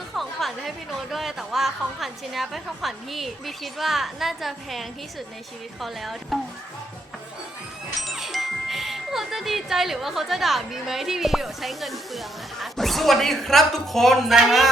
อของขวัญให้พี่โน้ตด้วย แต่ว่าของขวัญชิ้นนี้เป็นของขวัญที่บีคิดว่าน่าจะแพงที่สุดในชีวิตเขาแล้ว เขาจะดีใจหรือว่าเขาจะด่าบีไหมที่บีแบบใช้เงินเปลืองนะคะ สวัสดีครับทุกคนนะฮะ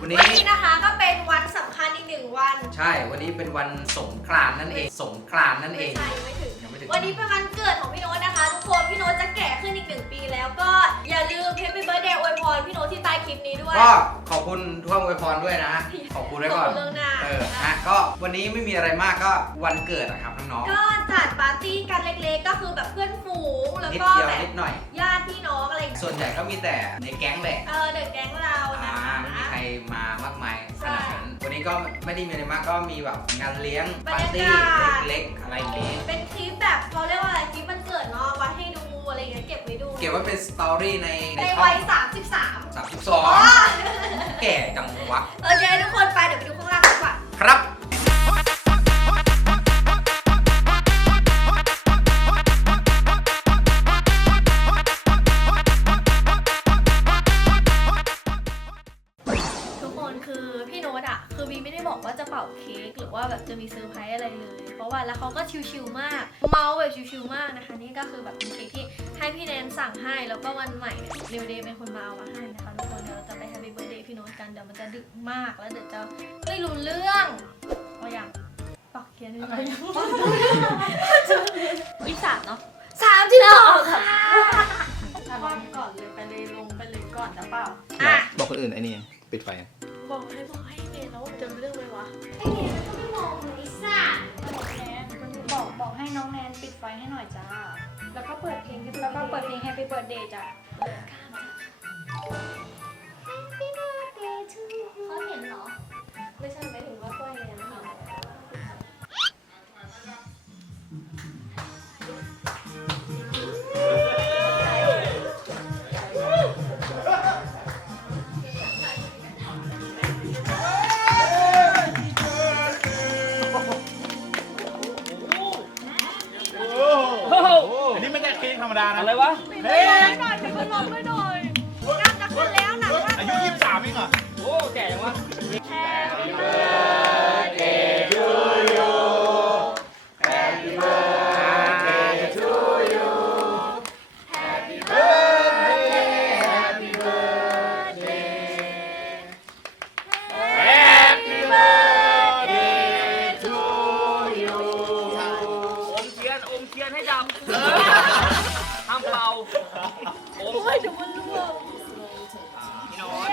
วันนี้ วันนี้นะคะก็เป็นวันสำคัญอีกหนึ่งวัน ใช่ วันนี้เป็นวันสงกรานต์นั่นเอง สงกรานต์นั่นเอไม่งใช่ไม่ถึงยังไม่ถึง วันนี้เป็นวันเกิดของพี่โน้ตนะคะ ทุกคนพี่โน้ตจะแก่ขึ้นอีกหนึ่งปีแล้วก็อย่าลืม Happy Birthday อวยพรพี่โน้ตที่ใต้คลิปนี้ด้วย ก็ขอบคุณทุกคนอวยพรด้วยนะ ขอบคุณไว้ก่อนขอบคุณเรื่องหน้า เออฮะก็วันนี้ไม่มีอะไรมากก็วันเกิดนะครับน้องก็จัดปาร์ตี้กันเล็กๆ ก็คือแบบเพื่อนฝูงแล้วๆนิดก็เดียวแบบนิดหน่อย ญาติพี่น้องอะไรอย่างเงี้ยส่วนใหญ่ก็มีแต่ในแก๊งแหละเออเด็กแก๊งเราอ่านะคะไม่มีใครมามากมายขใช่นาดนั้นวันนี้ก็ไม่ได้มีอะไรมากก็มีแบบงานเลี้ยงบรปารยาร์ตี้กาศเล็กๆอะไรอย่างนี้เป็น ไว้ดูเก็บไว้เป็นสตอรี่ในในช่องวัย 33 สามสิบสองแก่จังวะ โอเคทุกคนไปเดี๋ยวไปดูข้างล่างกันดีกว่าครับ ทุกคนคือพี่โน้ตอะคือวีไม่ได้บอกว่าจะเป่าเค้กหรือว่าแบบจะมีเซอร์ไพรส์อะไรเลย เพราะว่าแล้วเขาก็ชิวๆมาก เมาแบบชิวๆมากนะคะ นี่ก็คือแบบเป็นเค้กที่ ให้พี่แนนสั่งให้แล้วก็วันใหม่เนี่ยนิวเดย์เป็นคนมาเอามาให้นะคะทุกคนเดี๋ยวเราจะไปแฮปปี้เบิร์ดเดย์พี่โน้ตกันเดี๋ยวมันจะดึกมากแล้วเดี๋ยวจะไม่รู้เรื่องเอาอย่างปักเขียนอะไรยี่สามเนาะสามที่สองค่ะวางก่อนเลยไปเลยลงไปเลยก่อนนะเปล่าอะบอกคนอื่นไอ้นี่ปิดไฟบอกให้บอกให้เมย์แล้วจะรู้เรื่องไหมวะไอ้เนี่ยก็ไม่มองเลยไอ้สัตว์บอกแนนบอกบอกให้น้องแนนปิดไฟให้หน่อยจ้า แล้วก็เปิดเพลงแล้วก็เปิดเพลง Happy Birthday จ้ะเขาเห็นเหรอ ดานะอะไรวะเฮ้ยหน่อยเป็นคนลงด้วยหน่อยน่าจะขึ้นแล้วหนักมากอายุ23เองเหรอโอ้แก่ยังวะ ยเดี๋ยวมันร่วงพี่โน้ต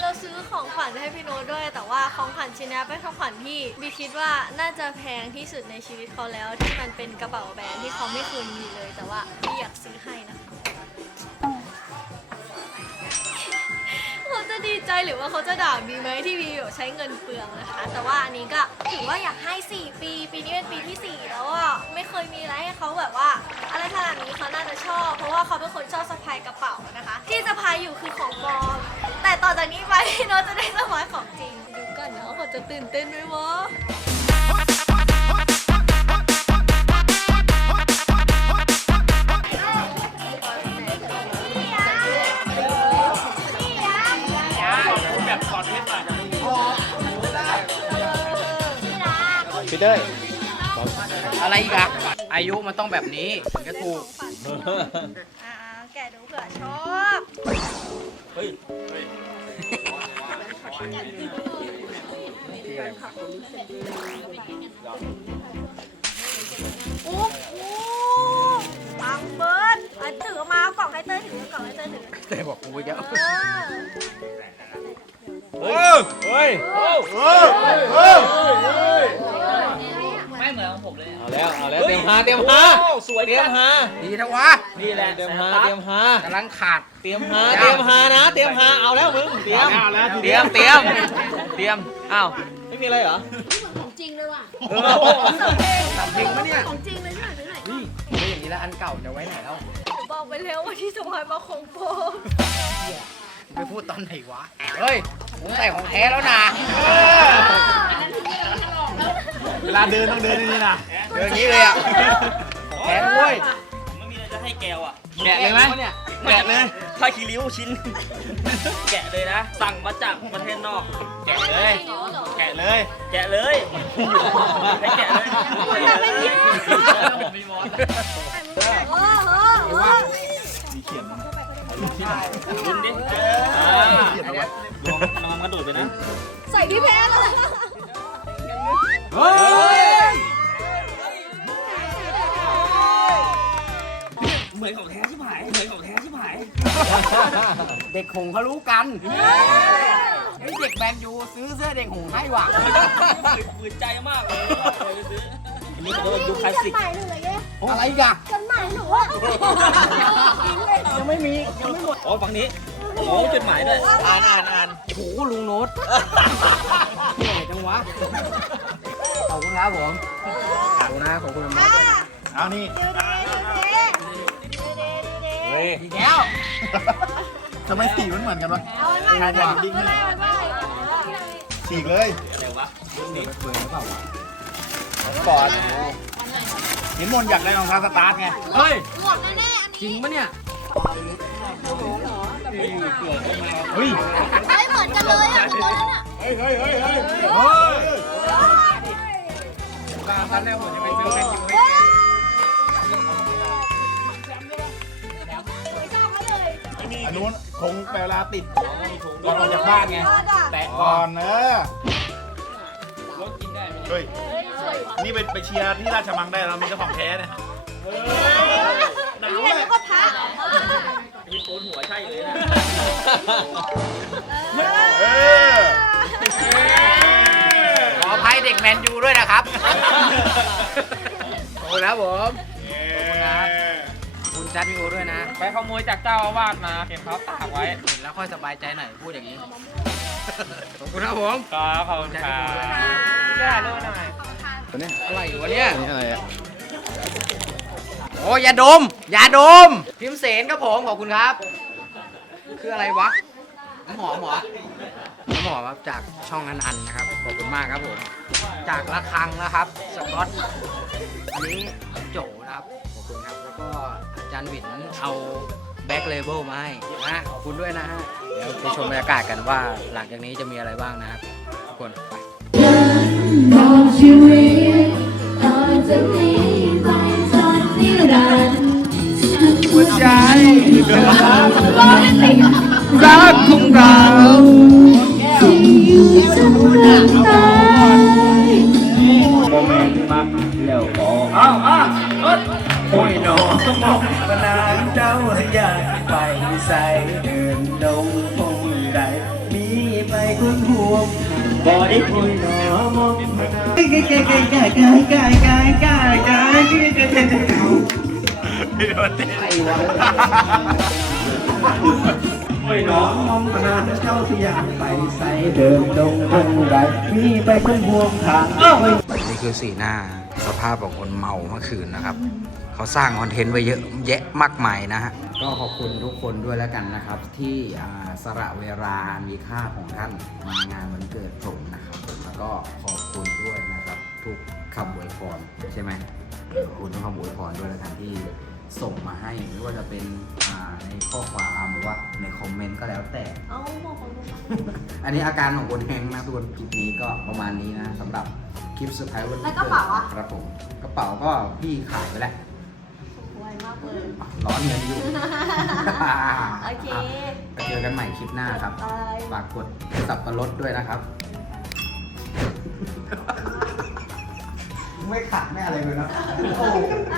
เราซื้อของขวัญให้พี่โน้ตด้วย แต่ว่าของขวัญชิ้นนี้เป็นของขวัญที่บีคิดว่าน่าจะแพงที่สุดในชีวิตเขาแล้วที่มันเป็นกระเป๋าแบรนด์ที่เขาไม่เคยมีเลย แต่ว่าบีอยากซื้อให้นะคะ ใจหรือว่าเขาจะด่าบีไหมที่บีแบบใช้เงินเปลืองนะคะ แต่ว่าอันนี้ก็ถือว่าอยากให้ 4 ปี ปีนี้เป็นปีที่ 4 แล้วอะไม่เคยมีอะไรให้เขาแบบว่า อะไรขนาดนี้เขาน่าจะชอบ เพราะว่าเขาเป็นคนชอบสะพายกระเป๋านะคะ ที่สะพายอยู่คือของปลอมแต่ต่อจากนี้ไปพี่โน้ตจะได้สะพายของจริงดูกันนะเขาจะตื่นเต้นไหมวะ อะอายุมันต้องแบบนี้ถึงจะถูกอ่าแกะดูเผื่อชอบเฮ้ยโอ้โหปังเบิร์ดอะถือมาเอากล่องให้เต้ยถือกล่องให้เต้ยถือแต่บอกกูไปแล้วเออเฮ้ย เฮ้ย เฮ้ย เฮ้ยเฮ้ย ไม่เหมือนของผม เลยเอาแล้วเอาแล้วเตรียมหาเตรียมหาโอ้สวยเตรียมหาดีนะวะนี่แหละเตรียมหาเตรียมหากำลังขาดเตรียมหาเตรียมหานะ เตรียมหาเอาแล้วมึงเตรียมเตรียมเตรียมเตรียมอ้าวไม่มีอะไรเหรอของจริงเลยว่ะเออทำจริงปะเนี่ยของจริงเลยใช่ไหมไหนไม่อย่างนี้แล้วอันเก่าจะไว้ไหนแล้วบอกไปแล้วว่าที่สะพายมาของปลอมไปพูดตอนไหนวะเฮ้ยผมใส่ของแท้แล้วนะเลาเดินต้องเดินอย่างนี้นะเดินอย่างนี้เลยอะแขนเว้ยไม่มีอะไรจะให้แกวอะแกะเลยไหมแกะเลยผ้าคีริ้วชิ้น แกะเลยนะ สั่งมาจากประเทศนอก แกะเลย แกะเลย แกะเลยให้แกะเลยคุณทำเป็นยิ้มโอ้โหโอ้โหลุ้นดิอ่าลองลองกระโดดไปนะ ใส่พี่แพ้เลย เฮ้ยเหมือนของแท้ชิบหาย เหมือนของแท้ชิบหาย เด็กหงส์เขารู้กันไอ้เด็กแมนยูซื้อเสื้อเด็กหงส์ให้ว่ะฝืนใจมากเลยไปซื้ออันนี้เขาเรียกว่ายุคคลาสสิกหมายหนูเลยไงอะไรอีกอะจดหมายหนูอะยังไม่มียังไม่หมดอ๋อฝั่งนี้โอ้จดหมายด้วยอ่านอ่านอ่านโอ้โหลุงโน้ตเหนื่อยจังวะข อบคุณครับผมขอบคุณนะขอบคุณมากด้วยนะเอานี่เฮ้ยอีกแล้วทำไมสีมันเหมือนกันวะเอาไว้ใหม่เอาไว้ใหม่เอาไว้ใหม่ฉีกเลยอะไรวะเด็กเบื่อหรือเปล่าวะก่อนเห็นมนต์อยากได้รองเท้าสตาร์ทไง เฮ้ยหมดแน่ๆอันจริงปะเนี่ยเฮ้ยเฮ้ยเหมือนกันเลยอะตัวนั้นอะเฮ้ยเฮ้ยเฮ้ยเฮ้ยเฮ้ย ตามทันแล้วผมจะไปซื้อกันอยู่เฮ้ยไม่กล้ามาเลยอันนู้นคงแปลเวลาติดก่อนออกจากบ้านไง แตะก่อนเออรถกินได้ไหมเฮ้ย นี่ไปไปเชียร์ที่ราชมังได้เรามีเจ้าของแท้เนี่ยหนาวเห็นเลแล้ยวก็พักมีโกนหัวใช่เลยนะเออ มนยูด้วยนะครับ ขอบคุณครับผมเย้คุณจัดมิโอด้วยนะไปขโมยจากเจ้าอาวาสมาเก็บเขาตากไว้ เห็นแล้วค่อยสบายใจหน่อยพูดอย่างนี้ ขอบคุณครับผมครับขอบคุณครับได้รู้หน่อยตัวนี้อะไรอยู่วะเนี่ยนี่อะไรอะโอ้ยาดมยาดม พิมพ์เสนครับผมขอบคุณครับ คืออะไรวะน้ำหอมเหรอน้ำหอมครับจากช่องอันอันนะครับ ขอบคุณมากครับผม จากละคังนะครับสกอตอันนี้โจนะครับขอบคุณครับแล้วก็อาจารย์หวินเอาแบ็คเลเบลมาให้นะขอบคุณด้วยนะฮะเดี๋ยวไปชมบรรยากาศกันว่าหลังจากนี้จะมีอะไรบ้างนะครับทุกคนไปบอกชีวิตต่อจากนี้ไปจนนิรันดร์หัวใจรักของเรา ที่อยู่จนวันตายโมเมนต์มักเร็วพออ้าวอ้าวรถโอ้ยน้องมองมานานเจ้าอยากไปใส่เดินดงพงใดมีไปคุณห่วงบ่ได้คุยหนอมองมานานกายกายกายกายกายกายกายกายกายกายกายโอ้ยน้อ งมองมานานเจ้าสยามไปใส่เดินดงพงใดมีไปคุณห่วงทางเอ้ยนี่คือสีหน้าสภาพของคนเมาเมื่อคืนนะครับ เขาสร้างคอนเทนต์ไว้เยอะแยะมากมายนะฮะ ก็ขอบคุณทุกคนด้วยแล้วกันนะครับ ที่สละเวลามีค่าของท่านมางานวันเกิดผมนะครับแล้วก็ขอบคุณด้วยนะครับ ทุกคำอวยพรใช่ไหมขอบคุณทุกคำอวยพรด้วยแล้วกันที่ ส่งมาให้ไม่ว่าจะเป็นอ่าในข้อความหรือว่าในคอมเมนต์ก็แล้วแต่ เอาบอกของลูกอันนี้อาการของคนแฮงค์นะทุกคนคลิปนี้ก็ประมาณนี้นะสำหรับคลิปเซอร์ไพรส์วันแล้วเกิกระดเป๋าอะครับผมกระเป๋าก็พี่ขายไปแล้วไวมากเลยร้อนเงินอยู่ โอเคไปเจอกันใหม่คลิปหน้าครับอะไรฝากกดสับปะรดด้วยนะครับ ไม่ขัดไม่อะไรเลยนะ